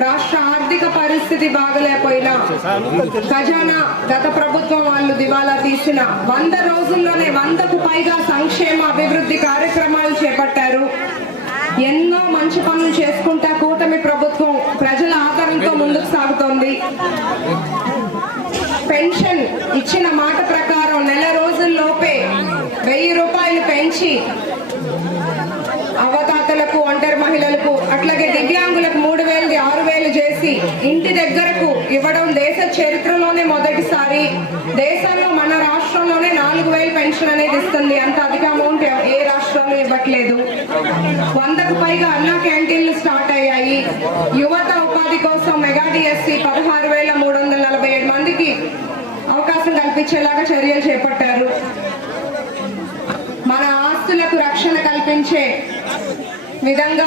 రాష్ట్ర ఆర్థిక పరిస్థితి బాగలేకపోయినా ఖజానా గత ప్రభుత్వం వాళ్ళు దివాలా తీసిన 100 రోజుల్లోనే 100కు పైగా సంక్షేమ అభివృద్ధి కార్యక్రమాలు చేపట్టారు. ఎన్నో మంచి పనులు చేసుకుంటా కూటమి ప్రభుత్వం ప్రజల ఆదరణతో ముందుకు సాగుతోంది. పెన్షన్ ఇచ్చిన మాట ప్రకారం నెల రోజుల్లోపే 1000 రూపాయలు పెంచి అవతాతలకు, ఒంటరి మహిళలకు, అట్లాగే దివ్యాంగులకు 3000 6000 చేసి ఇంటి దగ్గరకు ఇవ్వడం దేశ చరిత్రలోనే మొదటిసారి. దేశంలో మన రాష్ట్రంలోనే 4000 పెన్షన్ అనేది ఇస్తుంది. అంత అధిక అమౌంట్ ఏ రాష్ట్రంలో ఇవ్వట్లేదు. 100కు పైగా అన్నా క్యాంటీన్లు స్టార్ట్ అయ్యాయి. యువత ఉపాధి కోసం మెగా డిఎస్సి 16,347 మందికి అవకాశం కల్పించేలాగా చర్యలు చేపట్టారు. మన ఆస్తులకు రక్షణ కల్పించే విధంగా